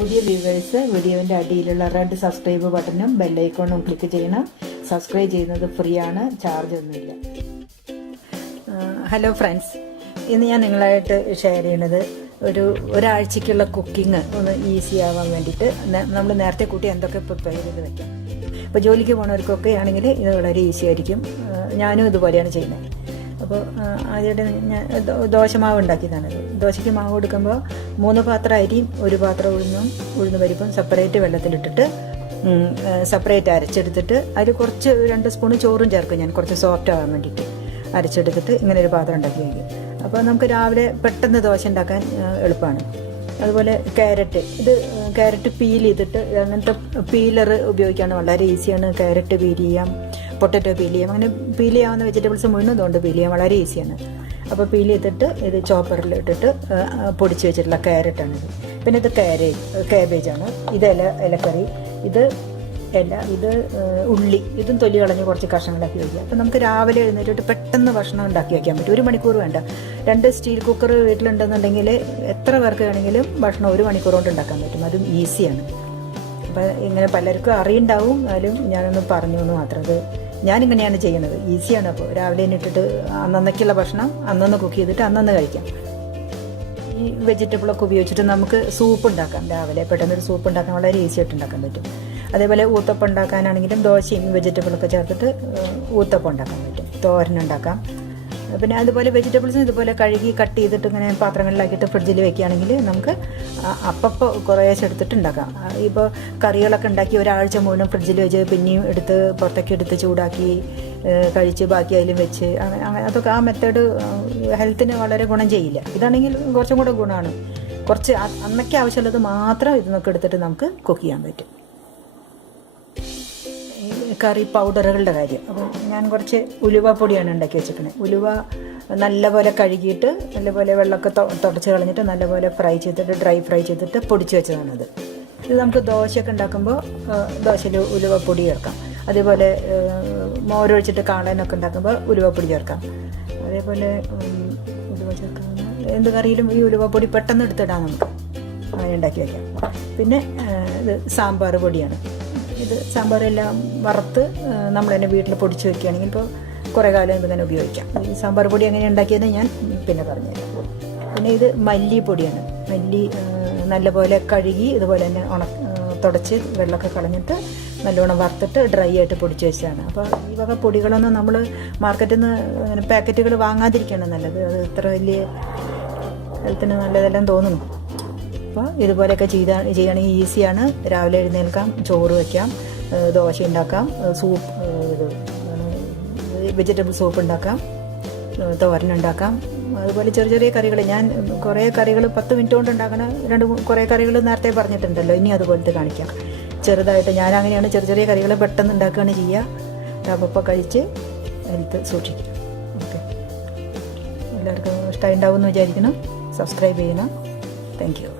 പുതിയ വ്യൂവേഴ്സ് വീഡിയോൻ്റെ അടിയിലുള്ള റെഡ് സബ്സ്ക്രൈബ് ബട്ടണും ബെല്ലൈക്കോണും ക്ലിക്ക് ചെയ്യണം. സബ്സ്ക്രൈബ് ചെയ്യുന്നത് ഫ്രീ ആണ്, ചാർജ് ഒന്നുമില്ല. ഹലോ ഫ്രണ്ട്സ്, ഇന്ന് ഞാൻ നിങ്ങളായിട്ട് ഷെയർ ചെയ്യുന്നത് ഒരാഴ്ചയ്ക്കുള്ള കുക്കിംഗ് ഒന്ന് ഈസി ആവാൻ വേണ്ടിയിട്ട് നമ്മൾ നേരത്തെ കൂട്ടി എന്തൊക്കെ പ്രിപ്പയർ ചെയ്ത് വെക്കാം. ഇപ്പോൾ ജോലിക്ക് പോകുന്നവർക്കൊക്കെ ആണെങ്കിൽ ഇത് വളരെ ഈസി ആയിരിക്കും. ഞാനും ഇതുപോലെയാണ് ചെയ്യുന്നത്. അപ്പോൾ ആദ്യമായിട്ട് ഞാൻ ദോശമാവ് ഉണ്ടാക്കിയതാണത്. ദോശയ്ക്ക് മാവ് കൊടുക്കുമ്പോൾ 3 പാത്രം അരിയും 1 പാത്രം ഉഴുന്ന് പരിപ്പും സെപ്പറേറ്റ് വെള്ളത്തിലിട്ടിട്ട് സെപ്പറേറ്റ് അരച്ചെടുത്തിട്ട് അതിൽ കുറച്ച് 2 സ്പൂൺ ചോറും ചേർക്കും. ഞാൻ കുറച്ച് സോഫ്റ്റ് ആകാൻ വേണ്ടിയിട്ട് അരച്ചെടുത്തിട്ട് ഇങ്ങനെ ഒരു പാത്രം ഉണ്ടാക്കി വയ്ക്കും. അപ്പോൾ നമുക്ക് രാവിലെ പെട്ടെന്ന് ദോശ ഉണ്ടാക്കാൻ എളുപ്പമാണ്. അതുപോലെ ക്യാരറ്റ് പീൽ ചെയ്തിട്ട് അങ്ങനത്തെ പീലർ ഉപയോഗിക്കുകയാണ് വളരെ ഈസിയാണ്. ക്യാരറ്റ് പീൽ ചെയ്യാം, പൊട്ടറ്റോ പീൽ ചെയ്യാം, അങ്ങനെ പീൽ ചെയ്യാവുന്ന വെജിറ്റബിൾസ് മുഴുവൻ കൊണ്ട് പീൽ ചെയ്യാൻ വളരെ ഈസിയാണ്. അപ്പോൾ പീൽ ചെയ്തിട്ട് ഇത് ചോപ്പറിൽ ഇട്ടിട്ട് പൊടിച്ച് വെച്ചിട്ടുള്ള ക്യാരറ്റാണിത്. പിന്നെ ഇത് കാബേജാണ്. ഇത് ഇലക്കറി, ഇത് ഉള്ളി, ഇതും തൊലി കളഞ്ഞ് കുറച്ച് കഷ്ണങ്ങളാക്കി വയ്ക്കുക. അപ്പോൾ നമുക്ക് രാവിലെ എഴുന്നേറ്റിട്ട് പെട്ടെന്ന് ഭക്ഷണം ഉണ്ടാക്കി വയ്ക്കാൻ പറ്റും. 1 മണിക്കൂർ വേണ്ട. 2 സ്റ്റീൽ കുക്കർ വീട്ടിലുണ്ടെന്നുണ്ടെങ്കിൽ എത്ര പേർക്ക് വേണമെങ്കിലും ഭക്ഷണം 1 മണിക്കൂർ കൊണ്ട് ഉണ്ടാക്കാൻ പറ്റും. അതും ഈസിയാണ്. അപ്പോൾ ഇങ്ങനെ പലർക്കും അറിയുണ്ടാവും, എന്നാലും ഞാനൊന്ന് പറഞ്ഞു എന്ന് മാത്രം. അത് ഞാനിങ്ങനെയാണ് ചെയ്യുന്നത്, ഈസിയാണ്. അപ്പോൾ രാവിലെ ഇട്ടിട്ട് അന്നന്നേക്കുള്ള ഭക്ഷണം അന്നന്ന് കുക്ക് ചെയ്തിട്ട് അന്നന്ന് കഴിക്കാം. ഈ വെജിറ്റബിളൊക്കെ ഉപയോഗിച്ചിട്ട് നമുക്ക് സൂപ്പ് ഉണ്ടാക്കാം. രാവിലെ പെട്ടെന്നൊരു സൂപ്പ് ഉണ്ടാക്കാൻ വളരെ ഈസി ആയിട്ട് ഉണ്ടാക്കാൻ പറ്റും. അതേപോലെ ഊത്തപ്പം ഉണ്ടാക്കാനാണെങ്കിലും ദോശയും വെജിറ്റബിളൊക്കെ ചേർത്തിട്ട് ഊത്തപ്പം ഉണ്ടാക്കാൻ പറ്റും. തോരനുണ്ടാക്കാം. പിന്നെ അതുപോലെ വെജിറ്റബിൾസും ഇതുപോലെ കഴുകി കട്ട് ചെയ്തിട്ട് ഇങ്ങനെ പാത്രങ്ങളിലാക്കിയിട്ട് ഫ്രിഡ്ജിൽ വെക്കുകയാണെങ്കിൽ നമുക്ക് അപ്പോൾ കുറേശ്ശെ എടുത്തിട്ട് ഉണ്ടാക്കാം. ഇപ്പോൾ കറികളൊക്കെ ഉണ്ടാക്കി ഒരാഴ്ച മുഴുവൻ ഫ്രിഡ്ജിൽ വെച്ച് പിന്നെയും പുറത്തേക്ക് എടുത്ത് ചൂടാക്കി കഴിച്ച് ബാക്കി അതിലും വെച്ച് അങ്ങനെ അതൊക്കെ ആ മെത്തേഡ് ഹെൽത്തിന് വളരെ ഗുണം ചെയ്യില്ല. ഇതാണെങ്കിൽ കുറച്ചും കൂടെ ഗുണമാണ്. കുറച്ച് അന്നൊക്കെ ആവശ്യമുള്ളത് മാത്രം ഇതിനൊക്കെ എടുത്തിട്ട് നമുക്ക് കുക്ക് ചെയ്യാൻ പറ്റും. കറി പൗഡറുകളുടെ കാര്യം, അപ്പോൾ ഞാൻ കുറച്ച് ഉലുവ പൊടിയാണ് ഉണ്ടാക്കി വെച്ചിരിക്കുന്നത്. ഉലുവ നല്ലപോലെ കഴുകിയിട്ട് നല്ലപോലെ വെള്ളമൊക്കെ തുടച്ച് കളഞ്ഞിട്ട് നല്ലപോലെ ഡ്രൈ ഫ്രൈ ചെയ്തിട്ട് പൊടിച്ച് വെച്ചതാണത്. ഇത് നമുക്ക് ദോശയൊക്കെ ഉണ്ടാക്കുമ്പോൾ ദോശയിൽ ഉലുവപ്പൊടി ചേർക്കാം. അതേപോലെ മോരൊഴിച്ചിട്ട് കാളനൊക്കെ ഉണ്ടാക്കുമ്പോൾ ഉലുവപ്പൊടി ചേർക്കാം. അതേപോലെ ഉലുവ ചേർക്കാവുന്ന എന്ത് കറിയിലും ഈ ഉലുവപ്പൊടി പെട്ടെന്ന് എടുത്തിടാം, നമുക്ക് അങ്ങനെ ഉണ്ടാക്കി വയ്ക്കാം. പിന്നെ ഇത് സാമ്പാർ പൊടിയാണ്. ഇത് സാമ്പാറെല്ലാം വറുത്ത് നമ്മൾ തന്നെ വീട്ടിൽ പൊടിച്ച് വെക്കുകയാണെങ്കിൽ ഇപ്പോൾ കുറേ കാലം ഇത് തന്നെ ഉപയോഗിക്കാം. ഈ സാമ്പാർ പൊടി എങ്ങനെ ഉണ്ടാക്കിയെന്ന് ഞാൻ പിന്നെ പറഞ്ഞുതരാം. പിന്നെ ഇത് മല്ലിപ്പൊടിയാണ്. മല്ലി നല്ലപോലെ കഴുകി ഇതുപോലെ തന്നെ തുടച്ച് വെള്ളമൊക്കെ കളഞ്ഞിട്ട് നല്ലോണം വറുത്തിട്ട് ഡ്രൈ ആയിട്ട് പൊടിച്ച് വെച്ചതാണ്. അപ്പോൾ ഈ വക പൊടികളൊന്നും നമ്മൾ മാർക്കറ്റിൽ നിന്ന് പാക്കറ്റുകൾ വാങ്ങാതിരിക്കുകയാണ് നല്ലത്. അത് ഇത്ര വലിയ ഹെൽത്തിന് നല്ലതെല്ലാം തോന്നുന്നു. അപ്പോൾ ഇതുപോലെയൊക്കെ ചെയ്യുകയാണെങ്കിൽ ഈസിയാണ്. രാവിലെ എഴുന്നേൽക്കാം, ചോറ് വയ്ക്കാം, ദോശ ഉണ്ടാക്കാം, വെജിറ്റബിൾ സൂപ്പ് ഉണ്ടാക്കാം, തോരനുണ്ടാക്കാം. അതുപോലെ ചെറിയ കറികൾ, ഞാൻ കുറേ കറികൾ 10 മിനിറ്റ് കൊണ്ട് ഉണ്ടാക്കണ കുറേ കറികൾ നേരത്തെ പറഞ്ഞിട്ടുണ്ടല്ലോ. ഇനി അതുപോലത്തെ കാണിക്കാം. ചെറുതായിട്ട് ഞാൻ അങ്ങനെയാണ് ചെറിയ കറികൾ പെട്ടെന്ന് ഉണ്ടാക്കുകയാണ് ചെയ്യുക. അപ്പോൾ കഴിച്ച് ഹെൽത്ത് സൂക്ഷിക്കുക. ഓക്കെ, എല്ലാവർക്കും ഇഷ്ടമായി ഉണ്ടാവുമെന്ന് വിചാരിക്കണം. സബ്സ്ക്രൈബ് ചെയ്യണം. Thank you.